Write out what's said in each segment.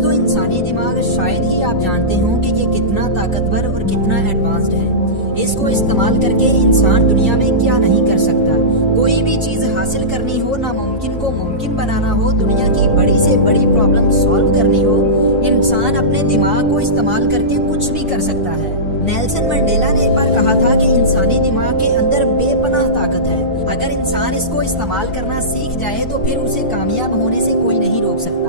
दोस्तों, इंसानी दिमाग शायद ही आप जानते हो कि ये कितना ताकतवर और कितना एडवांस्ड है। इसको इस्तेमाल करके इंसान दुनिया में क्या नहीं कर सकता। कोई भी चीज हासिल करनी हो, नामुमकिन को मुमकिन बनाना हो, दुनिया की बड़ी से बड़ी प्रॉब्लम सॉल्व करनी हो, इंसान अपने दिमाग को इस्तेमाल करके कुछ भी कर सकता है। नेल्सन मंडेला ने एक बार कहा था कि इंसानी दिमाग के अंदर बेपनाह ताकत है। अगर इंसान इसको इस्तेमाल करना सीख जाए तो फिर उसे कामयाब होने से कोई नहीं रोक सकता।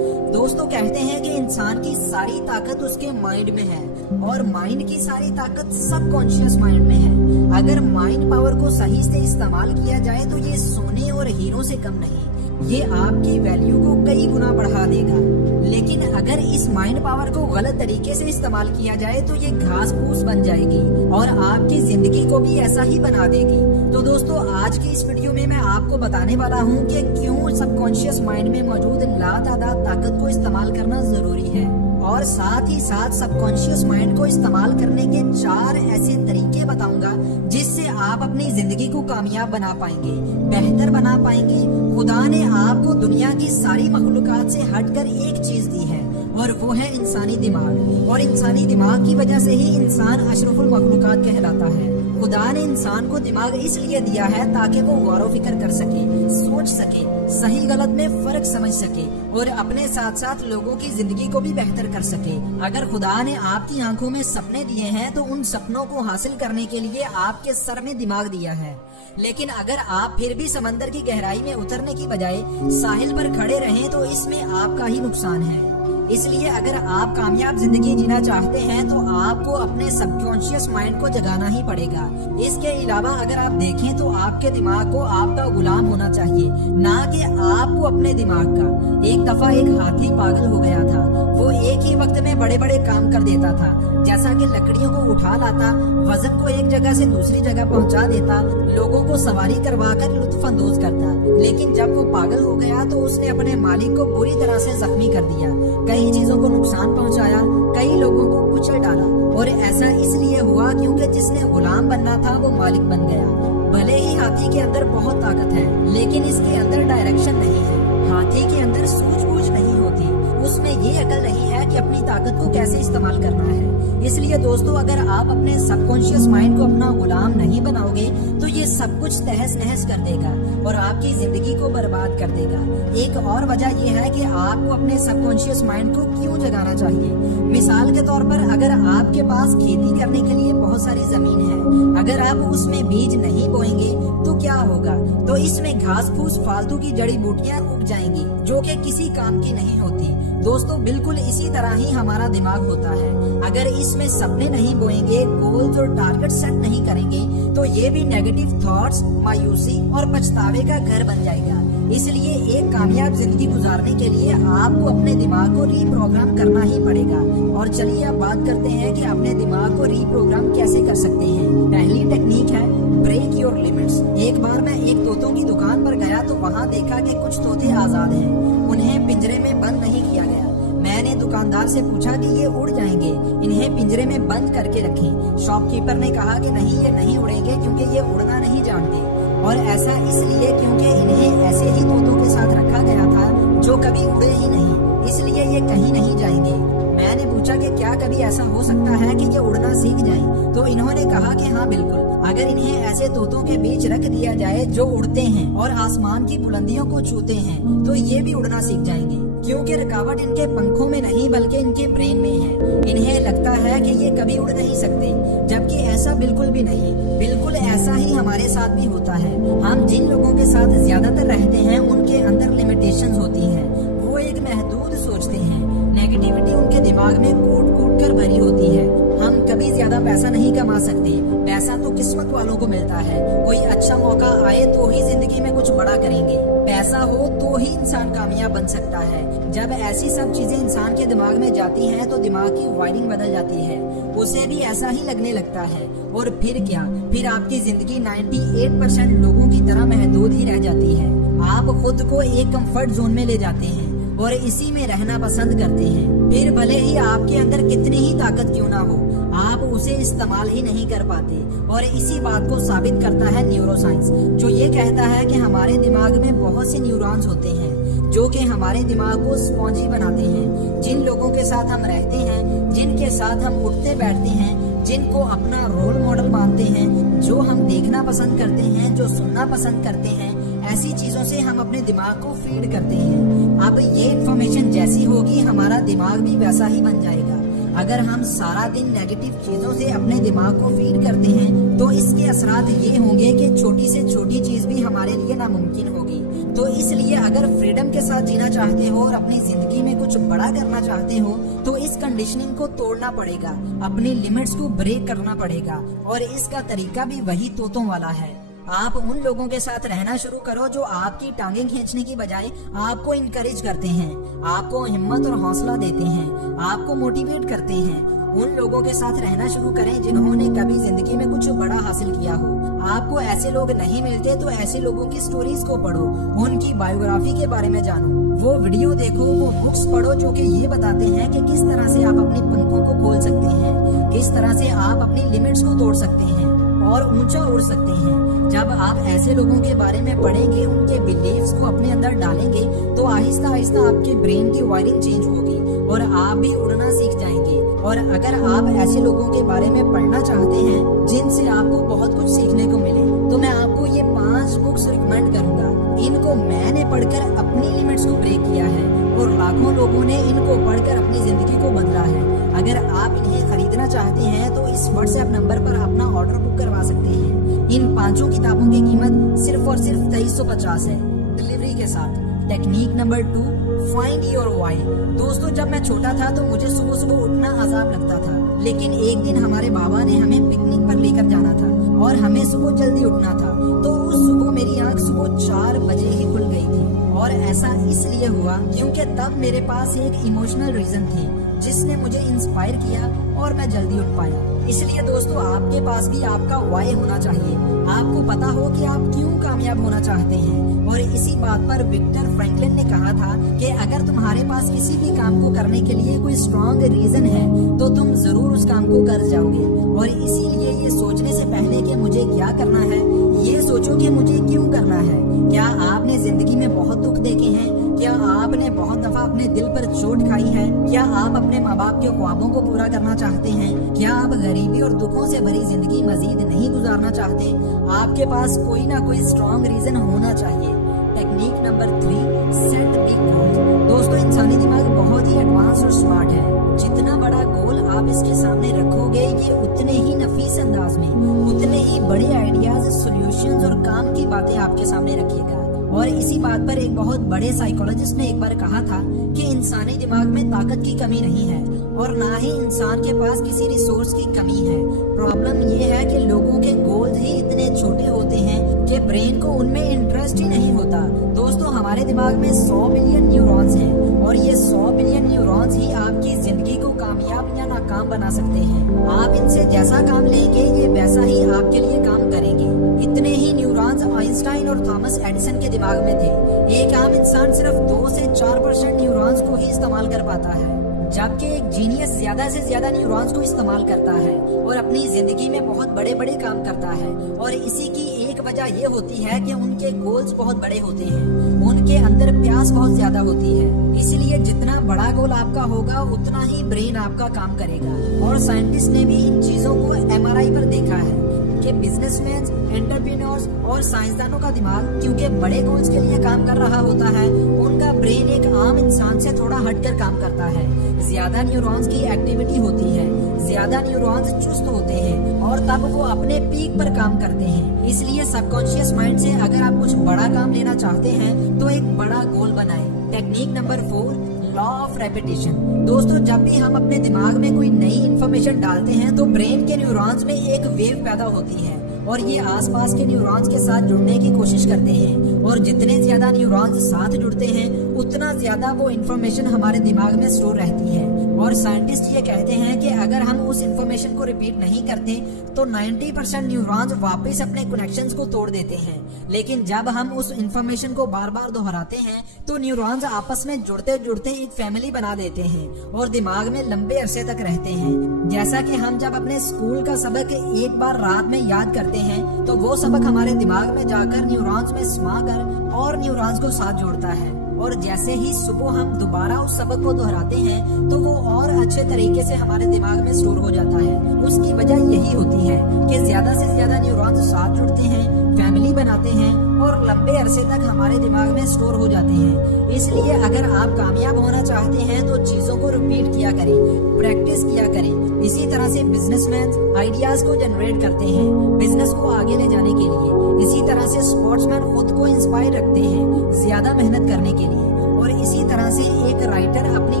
दोस्तों, कहते हैं कि इंसान की सारी ताकत उसके माइंड में है और माइंड की सारी ताकत सबकॉन्शियस माइंड में है। अगर माइंड पावर को सही से इस्तेमाल किया जाए तो ये सोने और हीरो से कम नहीं, ये आपकी वैल्यू को कई गुना बढ़ा देगा। लेकिन अगर इस माइंड पावर को गलत तरीके से इस्तेमाल किया जाए तो ये घास फूस बन जाएगी और आपकी जिंदगी को भी ऐसा ही बना देगी। तो दोस्तों, आज की इस वीडियो में मैं आपको बताने वाला हूँ कि क्यों सबकॉन्शियस माइंड में मौजूद लातादाद ताकत को इस्तेमाल करना जरूरी है, और साथ ही साथ सबकॉन्शियस माइंड को इस्तेमाल करने के 4 ऐसे तरीके बताऊंगा जिससे आप अपनी जिंदगी को कामयाब बना पाएंगे, बेहतर बना पाएंगे। खुदा ने आपको दुनिया की सारी मखलूकात से हटकर एक चीज दी है और वो है इंसानी दिमाग, और इंसानी दिमाग की वजह से ही इंसान अशरफुल मखलूकात कहलाता है। खुदा ने इंसान को दिमाग इसलिए दिया है ताकि वो गौर फिक्र कर सके, सोच सके, सही गलत में फर्क समझ सके और अपने साथ साथ लोगों की जिंदगी को भी बेहतर कर सके। अगर खुदा ने आपकी आंखों में सपने दिए हैं तो उन सपनों को हासिल करने के लिए आपके सर में दिमाग दिया है। लेकिन अगर आप फिर भी समंदर की गहराई में उतरने की बजाय साहिल पर खड़े रहें तो इसमें आपका ही नुकसान है। इसलिए अगर आप कामयाब जिंदगी जीना चाहते हैं तो आपको अपने सबकॉन्शियस माइंड को जगाना ही पड़ेगा। इसके अलावा अगर आप देखें तो आपके दिमाग को आपका गुलाम होना चाहिए, ना कि आपको अपने दिमाग का। एक दफा एक हाथी पागल हो गया था। वो एक ही वक्त में बड़े बड़े काम कर देता था, जैसा कि लकड़ियों को उठा लाता, वजन को एक जगह से दूसरी जगह पहुंचा देता, लोगों को सवारी करवा कर लुत्फ अंदोज करता। लेकिन जब वो पागल हो गया तो उसने अपने मालिक को बुरी तरह से जख्मी कर दिया, कई चीजों को नुकसान पहुंचाया, कई लोगों को कुचल डाला। और ऐसा इसलिए हुआ क्योंकि जिसने गुलाम बनना था वो मालिक बन गया। भले ही हाथी के अंदर बहुत ताकत है, लेकिन इसके अंदर डायरेक्शन नहीं है। हाथी के अंदर सूझबूझ नहीं होती, उसमें ये अकल नहीं है कि अपनी ताकत को कैसे इस्तेमाल करना है। इसलिए दोस्तों, अगर आप अपने सबकॉन्शियस माइंड को अपना गुलाम नहीं बनाओगे तो ये सब कुछ तहस नहस कर देगा और आपकी जिंदगी को बर्बाद कर देगा। एक और वजह यह है कि आपको अपने सबकॉन्शियस माइंड को क्यों जगाना चाहिए। मिसाल के तौर पर, अगर आपके पास खेती करने के लिए बहुत सारी जमीन है, अगर आप उसमें बीज नहीं बोएंगे तो क्या होगा? तो इसमें घास फूस, फालतू की जड़ी बूटियां उग जाएंगी जो कि किसी काम की नहीं होती। दोस्तों, बिल्कुल इसी तरह ही हमारा दिमाग होता है। अगर इसमें सपने नहीं बोएंगे, गोल्स और टारगेट सेट नहीं करेंगे तो ये भी नेगेटिव थॉट्स, मायूसी और पछतावे का घर बन जाएगा। इसलिए एक कामयाब जिंदगी गुजारने के लिए आपको अपने दिमाग को रीप्रोग्राम करना ही पड़ेगा। और चलिए अब बात करते हैं कि अपने दिमाग को रीप्रोग्राम कैसे कर सकते हैं। पहली टेक्निक है ब्रेक योर लिमिट्स। एक बार मैं एक तोतों की दुकान पर गया तो वहाँ देखा कि कुछ तोते आजाद हैं, उन्हें पिंजरे में बंद नहीं किया गया। मैंने दुकानदार से पूछा कि ये उड़ जाएंगे, इन्हें पिंजरे में बंद करके रखें। शॉपकीपर ने कहा कि नहीं, ये नहीं उड़ेंगे क्योंकि ये उड़ना नहीं जानते। और ऐसा इसलिए क्योंकि इन्हें ऐसे ही तोतों के साथ रखा गया था जो कभी उड़े ही नहीं, इसलिए ये कहीं नहीं जाएंगे। मैंने पूछा कि क्या कभी ऐसा हो सकता है कि ये उड़ना सीख जाएं? तो इन्होंने कहा कि हाँ बिल्कुल, अगर इन्हें ऐसे तोतों के बीच रख दिया जाए जो उड़ते हैं और आसमान की बुलंदियों को छूते हैं तो ये भी उड़ना सीख जाएंगे, क्योंकि रुकावट इनके पंखों में नहीं बल्कि इनके ब्रेन में है। इन्हें लगता है कि ये कभी उड़ नहीं सकते, जबकि ऐसा बिल्कुल भी नहीं। बिल्कुल ऐसा ही हमारे साथ भी होता है। हम जिन लोगों के साथ ज्यादातर रहते हैं उनके अंदर लिमिटेशंस होती हैं, वो एक महदूद सोचते हैं, नेगेटिविटी उनके दिमाग में कूट कूट कर भरी होती है। हम कभी ज्यादा पैसा नहीं कमा सकते, पैसा तो किस्मत वालों को मिलता है। कोई अच्छा मौका आए तो ही जिंदगी में कुछ बड़ा करेंगे, पैसा हो तो ही इंसान कामयाब बन सकता है। जब ऐसी सब चीजें इंसान के दिमाग में जाती हैं तो दिमाग की वायरिंग बदल जाती है, उसे भी ऐसा ही लगने लगता है। और फिर क्या, फिर आपकी जिंदगी 98% लोगों की तरह महदूद ही रह जाती है। आप खुद को एक कंफर्ट जोन में ले जाते हैं और इसी में रहना पसंद करते हैं। फिर भले ही आपके अंदर कितनी ही ताकत क्यों ना हो, आप उसे इस्तेमाल ही नहीं कर पाते। और इसी बात को साबित करता है न्यूरोसाइंस, जो ये कहता है कि हमारे दिमाग में बहुत से न्यूरॉन्स होते हैं जो कि हमारे दिमाग को स्पॉन्जी बनाते हैं। जिन लोगों के साथ हम रहते हैं, जिनके साथ हम उठते बैठते हैं, जिनको अपना रोल मॉडल मानते हैं, जो हम देखना पसंद करते हैं, जो सुनना पसंद करते हैं, ऐसी चीजों से हम अपने दिमाग को फीड करते हैं। अब ये इन्फॉर्मेशन जैसी होगी हमारा दिमाग भी वैसा ही बन जाएगा। अगर हम सारा दिन नेगेटिव चीजों से अपने दिमाग को फीड करते हैं तो इसके असरात ये होंगे कि छोटी से छोटी चीज भी हमारे लिए नामुमकिन होगी। तो इसलिए अगर फ्रीडम के साथ जीना चाहते हो और अपनी जिंदगी में कुछ बड़ा करना चाहते हो तो इस कंडीशनिंग को तोड़ना पड़ेगा, अपनी लिमिट्स को ब्रेक करना पड़ेगा। और इसका तरीका भी वही तोतों वाला है। आप उन लोगों के साथ रहना शुरू करो जो आपकी टांगें खींचने की बजाय आपको इनकरेज करते हैं, आपको हिम्मत और हौसला देते हैं, आपको मोटिवेट करते हैं। उन लोगों के साथ रहना शुरू करें जिन्होंने कभी जिंदगी में कुछ बड़ा हासिल किया हो। आपको ऐसे लोग नहीं मिलते तो ऐसे लोगों की स्टोरीज को पढ़ो, उनकी बायोग्राफी के बारे में जानो, वो वीडियो देखो, वो बुक्स पढ़ो जो कि ये बताते हैं कि किस तरह से आप अपनी पंखों को खोल सकते हैं, किस तरह से आप अपनी लिमिट्स को तोड़ सकते हैं और ऊंचा उड़ सकते हैं। जब आप ऐसे लोगों के बारे में पढ़ेंगे, उनके बिलीव्स को अपने अंदर डालेंगे तो आहिस्ता आहिस्ता आपके ब्रेन की वायरिंग चेंज होगी और आप भी उड़ना सीख जाएंगे। और अगर आप ऐसे लोगों के बारे में पढ़ना चाहते हैं जिनसे आपको बहुत कुछ सीखने को मिले तो मैं आपको ये 5 बुक्स रिकमेंड करूंगा। इनको मैंने पढ़कर अपनी लिमिट्स को ब्रेक किया है और लाखों लोगों ने इनको पढ़कर अपनी जिंदगी को बदला है। अगर आप इन्हें खरीदना चाहते हैं तो इस व्हाट्सएप नंबर पर अपना ऑर्डर बुक करवा सकते हैं। इन 5 किताबों की कीमत सिर्फ और सिर्फ 2350 है डिलीवरी के साथ। Technique number 2, find your why. दोस्तों, जब मैं छोटा था तो मुझे सुबह सुबह उठना अजाब लगता था, लेकिन एक दिन हमारे बाबा ने हमें पिकनिक पर लेकर जाना था और हमें सुबह जल्दी उठना था। तो उस सुबह मेरी आंख सुबह 4 बजे ही खुल गई थी। और ऐसा इसलिए हुआ क्योंकि तब मेरे पास एक इमोशनल रीजन थी जिसने मुझे इंस्पायर किया और मैं जल्दी उठ पाया। इसलिए दोस्तों, आपके पास भी आपका व्हाई होना चाहिए। आपको पता हो कि आप क्यों कामयाब होना चाहते हैं। और इसी बात पर विक्टर फ्रैंकलिन ने कहा था कि अगर तुम्हारे पास किसी भी काम को करने के लिए कोई स्ट्रॉन्ग रीजन है तो तुम जरूर उस काम को कर जाओगे। और इसीलिए ये सोचने से पहले कि मुझे क्या करना है, ये सोचो कि मुझे क्यों करना है। क्या आपने जिंदगी में बहुत दुख देखे हैं? क्या आपने बहुत दफा अपने दिल पर चोट खाई है? क्या आप अपने माँ बाप के ख्वाबों को पूरा करना चाहते हैं? क्या आप गरीबी और दुखों से भरी जिंदगी मजीद नहीं गुजारना चाहते? आपके पास कोई ना कोई स्ट्रॉन्ग रीजन होना चाहिए। Technique number 3, set big goal. दोस्तों, इंसानी दिमाग बहुत ही एडवांस और स्मार्ट है। जितना बड़ा गोल आप इसके सामने रखोगे ये उतने ही नफीस अंदाज में, उतने ही बड़े आइडियाज, सॉल्यूशंस और काम की बातें आपके सामने रखिएगा। और इसी बात पर एक बहुत बड़े साइकोलॉजिस्ट ने एक बार कहा था कि इंसानी दिमाग में ताकत की कमी नहीं है और ना ही इंसान के पास किसी रिसोर्स की कमी है। प्रॉब्लम ये है कि लोगों के गोल्स ही इतने छोटे होते हैं कि ब्रेन को उनमें इंटरेस्ट ही नहीं होता। दोस्तों, हमारे दिमाग में 100 बिलियन न्यूरॉन्स हैं और ये 100 बिलियन न्यूरॉन्स ही आपकी जिंदगी को कामयाब या नाकाम बना सकते हैं। आप इनसे जैसा काम लेंगे ये वैसा ही आपके लिए काम करेंगे। इतने ही न्यूरॉन्स आइंस्टाइन और थॉमस एडिसन के दिमाग में थे। एक आम इंसान सिर्फ 2 से 4% न्यूरॉन्स को ही इस्तेमाल कर पाता है, जबकि एक जीनियस ज्यादा से ज्यादा न्यूरॉन्स को इस्तेमाल करता है और अपनी जिंदगी में बहुत बड़े बड़े काम करता है। और इसी की एक वजह ये होती है कि उनके गोल्स बहुत बड़े होते हैं, उनके अंदर प्यास बहुत ज्यादा होती है। इसलिए जितना बड़ा गोल आपका होगा उतना ही ब्रेन आपका काम करेगा। और साइंटिस्ट ने भी इन चीजों को MRI पर देखा है कि बिजनेसमैन, एंटरप्रेन्योर्स और साइंसदानों का दिमाग क्योंकि बड़े गोल्स के लिए काम कर रहा होता है, उनका ब्रेन एक आम इंसान से थोड़ा हटकर काम करता है। ज्यादा न्यूरॉन्स की एक्टिविटी होती है, ज्यादा न्यूरॉन्स चुस्त होते हैं और तब वो अपने पीक पर काम करते हैं। इसलिए सबकॉन्शियस माइंड से अगर आप कुछ बड़ा काम लेना चाहते हैं तो एक बड़ा गोल बनाएं। Technique number 4, law of repetition. दोस्तों, जब भी हम अपने दिमाग में कोई नई इन्फॉर्मेशन डालते हैं तो ब्रेन के न्यूरॉन्स में एक वेव पैदा होती है और ये आसपास के न्यूरॉन्स के साथ जुड़ने की कोशिश करते हैं। और जितने ज्यादा न्यूरॉन्स साथ जुड़ते हैं उतना ज्यादा वो इन्फॉर्मेशन हमारे दिमाग में स्टोर रहती है। और साइंटिस्ट ये कहते हैं कि अगर हम उस इन्फॉर्मेशन को रिपीट नहीं करते तो 90% न्यूरॉन्स वापस अपने कनेक्शंस को तोड़ देते हैं। लेकिन जब हम उस इन्फॉर्मेशन को बार बार दोहराते हैं तो न्यूरॉन्स आपस में जुड़ते जुड़ते एक फैमिली बना देते हैं और दिमाग में लंबे अरसे तक रहते हैं। जैसा कि हम जब अपने स्कूल का सबक एक बार रात में याद करते हैं तो वो सबक हमारे दिमाग में जाकर न्यूरॉन्स में समा कर और न्यूरॉन्स को साथ जोड़ता है। और जैसे ही सुबह हम दोबारा उस सबक को दोहराते हैं तो वो और अच्छे तरीके से हमारे दिमाग में स्टोर हो जाता है। उसकी वजह यही होती है कि ज्यादा से ज्यादा न्यूरॉन्स साथ जुड़ते हैं, फैमिली बनाते हैं और लंबे अरसे तक हमारे दिमाग में स्टोर हो जाते हैं। इसलिए अगर आप कामयाब होना चाहते हैं तो चीजों को रिपीट किया करें, प्रैक्टिस किया करें। इसी तरह से बिजनेसमैन आइडियाज को जनरेट करते हैं बिजनेस को आगे ले जाने के लिए। इसी तरह से स्पोर्ट्समैन खुद को इंस्पायर रखते हैं ज्यादा मेहनत करने के लिए। और इसी तरह से एक राइटर अपनी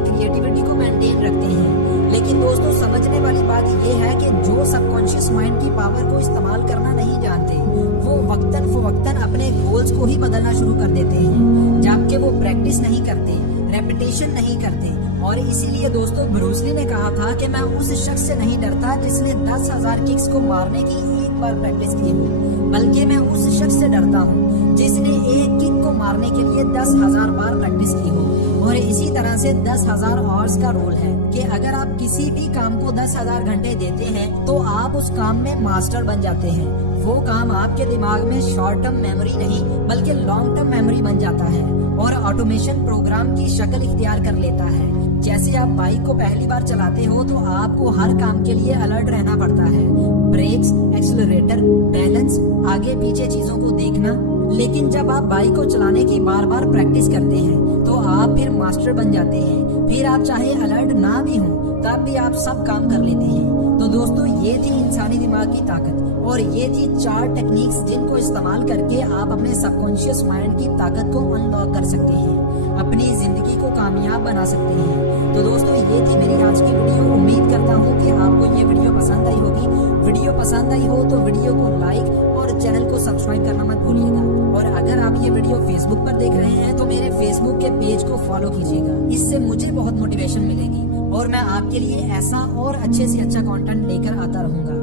क्रिएटिविटी को मेंटेन रखते हैं। लेकिन दोस्तों समझने वाली बात यह है कि जो सबकॉन्शियस माइंड की पावर को इस्तेमाल करना नहीं जानते वो वक्तन फवक्तन अपने गोल्स को ही बदलना शुरू कर देते हैं, जबकि वो प्रैक्टिस नहीं करते, रेपिटेशन नहीं करते। और इसीलिए दोस्तों ब्रूस ली ने कहा था कि मैं उस शख्स से नहीं डरता जिसने 10,000 किक्स को मारने की एक बार प्रैक्टिस की हो, बल्कि मैं उस शख्स से डरता हूँ जिसने एक किक को मारने के लिए 10,000 बार प्रैक्टिस की हो। और इसी तरह से 10,000 आवर्स का रूल है कि अगर आप किसी भी काम को 10,000 घंटे देते हैं तो आप उस काम में मास्टर बन जाते हैं। वो काम आपके दिमाग में शॉर्ट टर्म मेमोरी नहीं बल्कि लॉन्ग टर्म मेमोरी बन जाता है और ऑटोमेशन प्रोग्राम की शक्ल इख्तियार कर लेता है। जैसे आप बाइक को पहली बार चलाते हो तो आपको हर काम के लिए अलर्ट रहना पड़ता है, ब्रेक्स, एक्सीलरेटर, बैलेंस, आगे पीछे चीजों को देखना। लेकिन जब आप बाइक को चलाने की बार बार प्रैक्टिस करते हैं तो आप फिर मास्टर बन जाते हैं। फिर आप चाहे अलर्ट ना भी हो तब भी आप सब काम कर लेते हैं। तो दोस्तों ये थी इंसानी दिमाग की ताकत और ये थी 4 टेक्निक्स जिनको इस्तेमाल करके आप अपने सबकॉन्शियस माइंड की ताकत को अनलॉक कर सकते हैं, अपनी जिंदगी को कामयाब बना सकते हैं। तो दोस्तों ये थी मेरी आज की वीडियो। उम्मीद करता हूँ कि आपको ये वीडियो पसंद आई होगी। वीडियो पसंद आई हो तो वीडियो को लाइक और चैनल को सब्सक्राइब करना मत भूलिएगा। और अगर आप ये वीडियो फेसबुक पर देख रहे हैं तो मेरे फेसबुक के पेज को फॉलो कीजिएगा, इससे मुझे बहुत मोटिवेशन मिलेगी और मैं आपके लिए ऐसा और अच्छे से अच्छा कंटेंट लेकर आता रहूंगा।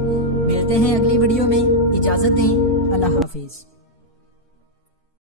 मिलते हैं अगली वीडियो में, इजाजत दें, अल्लाह हाफिज।